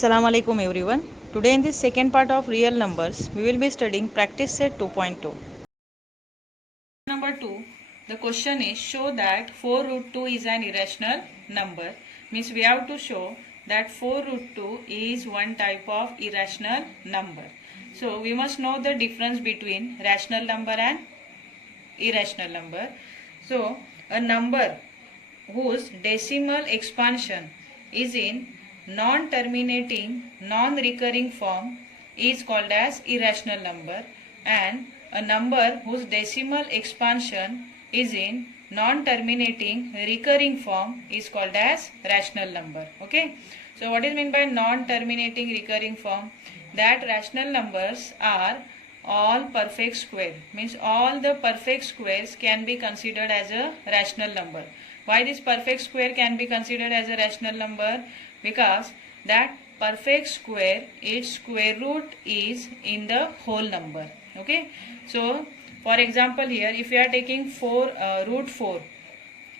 Assalamu alaikum everyone. Today in this second part of real numbers, we will be studying practice set 2.2. Number 2, the question is show that 4 root 2 is an irrational number. Means we have to show that 4 root 2 is one type of irrational number. So we must know the difference between rational number and irrational number. So a number whose decimal expansion is in non-terminating, non-recurring form is called as irrational number, and a number whose decimal expansion is in non-terminating, recurring form is called as rational number. Okay. So what is meant by non-terminating, recurring form? That rational numbers are all perfect square, means all the perfect squares can be considered as a rational number. Why this perfect square can be considered as a rational number? Because that perfect square, its square root is in the whole number. Okay. So for example here, if we are taking root 4,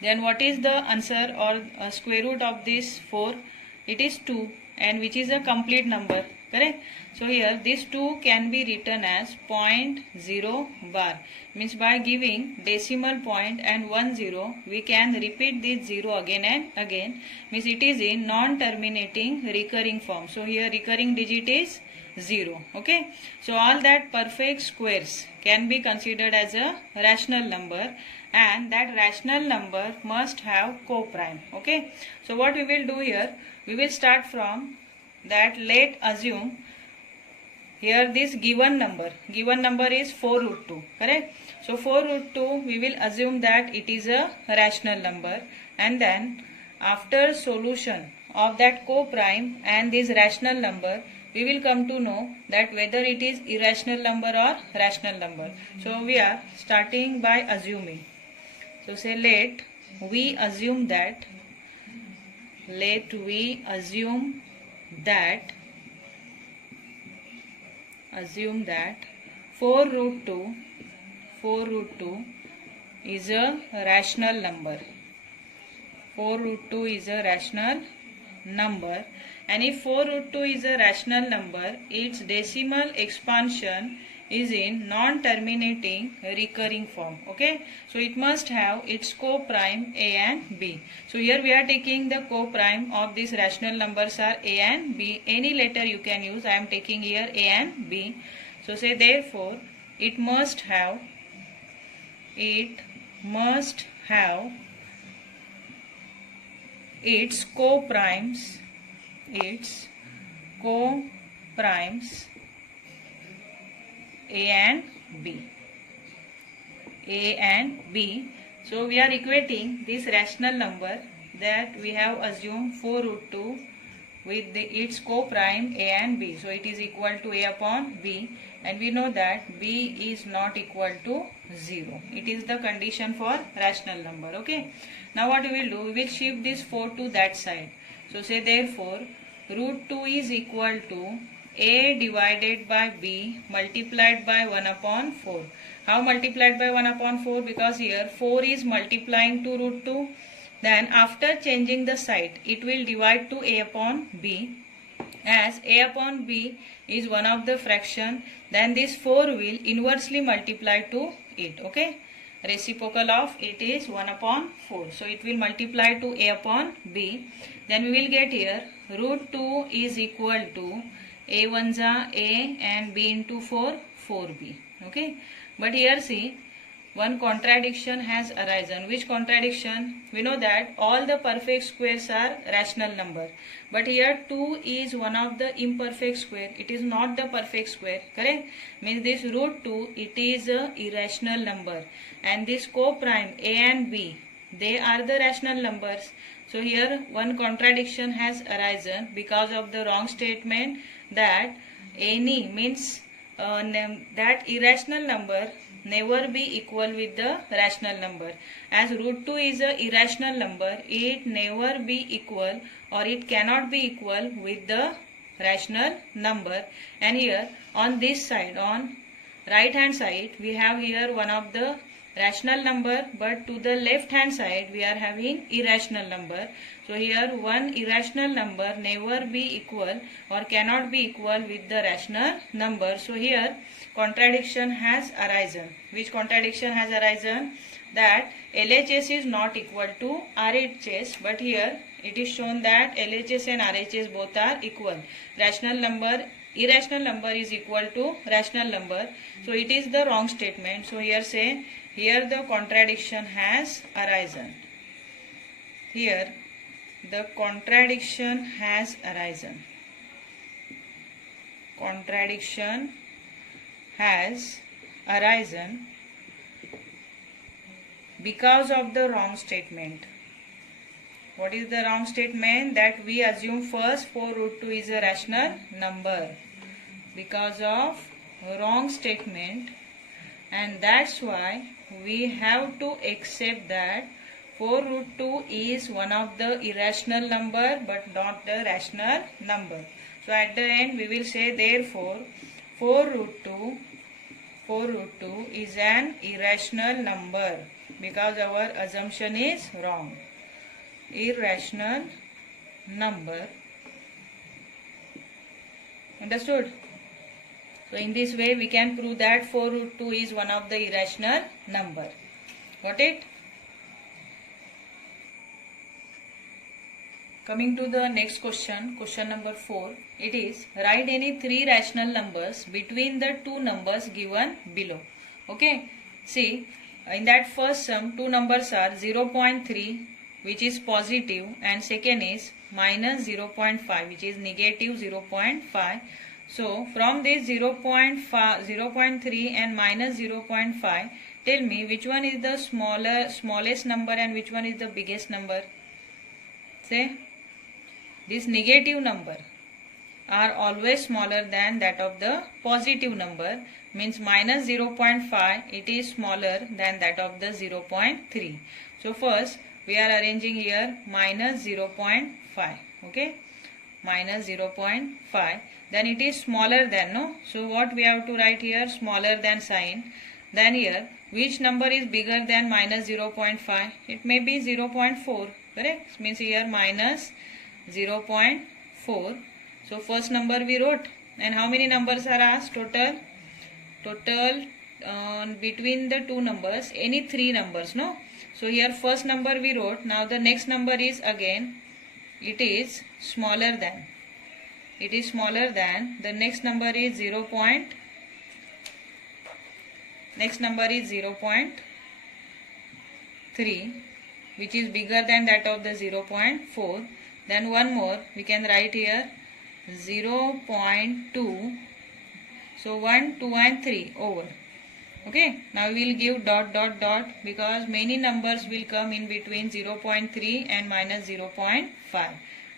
then what is the answer or square root of this 4? It is 2, and which is a complete number, correct? So here this 2 can be written as 0.0 bar, means by giving decimal point and 10 we can repeat this 0 again and again, means it is in non-terminating recurring form. So here recurring digit is 0. Okay. So all that perfect squares can be considered as a rational number, and that rational number must have coprime. Okay. So what we will do here, we will start from that. Let assume here this given number is 4 root 2, correct? So 4 root 2 we will assume that it is a rational number, and then after solution of that coprime and this rational number, we will come to know that whether it is irrational number or rational number. So we are starting by assuming. So say let we assume that 4 root 2 is a rational number. 4 root 2 is a rational number, and if 4 root 2 is a rational number, its decimal expansion is in non-terminating recurring form. Okay. So it must have its coprime A and B. So here we are taking the coprime of these rational numbers are A and B. Any letter you can use. I am taking here A and B. So say therefore it must have its coprimes A and B. So we are equating this rational number that we have assumed 4 root 2 with its coprime A and B. So it is equal to A upon B, and we know that B is not equal to 0. It is the condition for rational number. Okay. Now what we will do, we will shift this 4 to that side. So say therefore root 2 is equal to A divided by B multiplied by 1 upon 4. How multiplied by 1 upon 4? Because here 4 is multiplying to root 2. Then after changing the side, it will divide to A upon B. As A upon B is one of the fraction, then this 4 will inversely multiply to it. Okay. Reciprocal of it is 1 upon 4. So it will multiply to A upon B. Then we will get here root 2 is equal to A ones are A and B into 4, 4B. Okay. But here see, one contradiction has arisen. Which contradiction? We know that all the perfect squares are rational number, but here 2 is one of the imperfect square. It is not the perfect square, correct? Means this root 2, it is a irrational number, and this coprime A and B, they are the rational numbers. So here one contradiction has arisen because of the wrong statement that any means that irrational number never be equal with the rational number. As root 2 is a irrational number, it never be equal or it cannot be equal with the rational number. And here on this side, on right hand side, we have here one of the rational number, but to the left hand side we are having irrational number. So here one irrational number never be equal or cannot be equal with the rational number. So here contradiction has arisen. Which contradiction has arisen? That LHS is not equal to RHS, but here it is shown that LHS and RHS both are equal. Irrational number is equal to rational number. So it is the wrong statement. So here say, here the contradiction has arisen. Here the contradiction has arisen. Contradiction has arisen because of the wrong statement. What is the wrong statement? That we assume first 4 root 2 is a rational number. Because of wrong statement, and that's why we have to accept that 4 root 2 is one of the irrational number but not the rational number. So at the end we will say therefore 4 root 2 is an irrational number because our assumption is wrong. Irrational number. Understood? So in this way we can prove that 4 root 2 is one of the irrational number. Got it? Coming to the next question, question number 4. It is, write any 3 rational numbers between the 2 numbers given below. Okay. See, in that first sum, 2 numbers are 0.3, which is positive, and second is minus 0.5, which is negative 0.5. So from this 0.3 and minus 0.5, tell me which one is the smallest number and which one is the biggest number. Say, this negative number are always smaller than that of the positive number, means minus 0.5, it is smaller than that of the 0.3. So first we are arranging here minus 0.5. Okay, minus 0.5, then it is smaller than, no? So what we have to write here? Smaller than sign. Then here, which number is bigger than minus 0.5? It may be 0.4, correct? Means here minus 0.4. So first number we wrote, and how many numbers are asked? Total between the 2 numbers, any 3 numbers, no? So here first number we wrote. Now the next number is again, it is smaller than. It is smaller than. The next number is 0.3, which is bigger than that of the 0.4. Then one more we can write here 0.2. So 1, 2 and 3 over. Okay, now we will give dot dot dot because many numbers will come in between 0.3 and minus 0.5.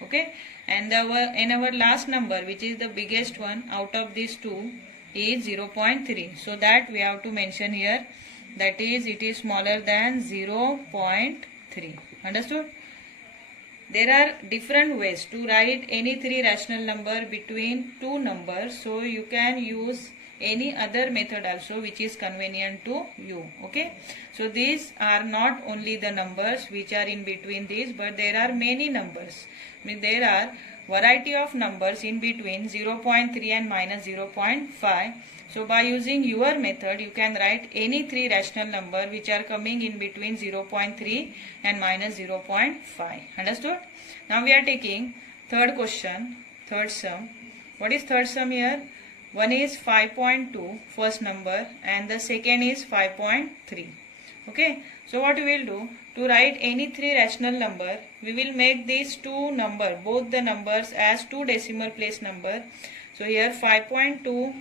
Okay, and our last number, which is the biggest one out of these two, is 0.3. So that we have to mention here, that is, it is smaller than 0.3. Understood? There are different ways to write any 3 rational number between 2 numbers. So you can use any other method also which is convenient to you. Okay, so these are not only the numbers which are in between these, but there are many numbers. I mean, there are variety of numbers in between 0.3 and minus 0.5. So by using your method you can write any 3 rational number which are coming in between 0.3 and minus 0.5. Understood? Now we are taking third question, third sum. What is third sum here? One is 5.2, first number, and the second is 5.3. Okay, so what we will do, to write any 3 rational number, we will make these 2 number, both the numbers, as 2 decimal place number. So here 5.2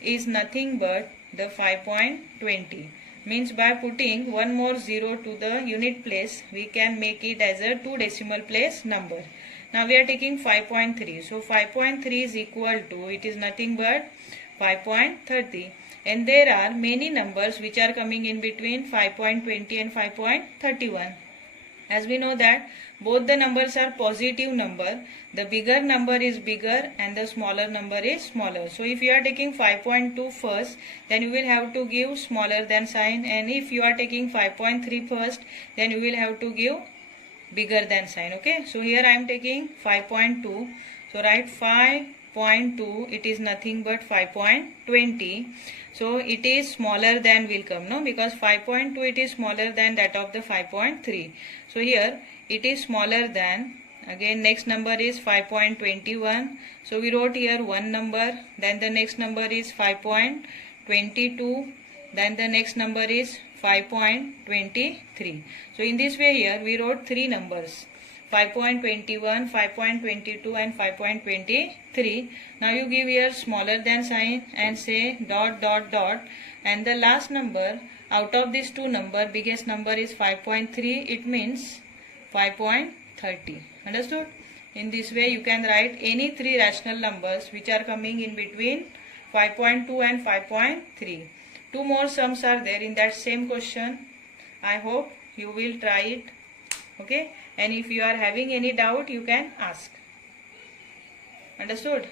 is nothing but the 5.20. Means by putting one more 0 to the unit place, we can make it as a 2 decimal place number. Now we are taking 5.3. So 5.3 is equal to, it is nothing but 5.30. And there are many numbers which are coming in between 5.20 and 5.31. As we know that both the numbers are positive number, the bigger number is bigger and the smaller number is smaller. So if you are taking 5.2 first, then you will have to give smaller than sign, and if you are taking 5.3 first, then you will have to give bigger than sign. Okay, so here I am taking 5.2, so write 5.2, it is nothing but 5.20. so it is smaller than will come, no, because 5.2 it is smaller than that of the 5.3. so here it is smaller than, again next number is 5.21. so we wrote here one number, then the next number is 5.22, then the next number is 5.23. so in this way here we wrote three numbers, 5.21, 5.22 and 5.23. now you give here smaller than sign and say dot dot dot, and the last number out of these two number, biggest number is 5.3, it means 5.30. understood? In this way you can write any three rational numbers which are coming in between 5.2 and 5.3. Two more sums are there in that same question. I hope you will try it. Okay, and if you are having any doubt you can ask. Understood?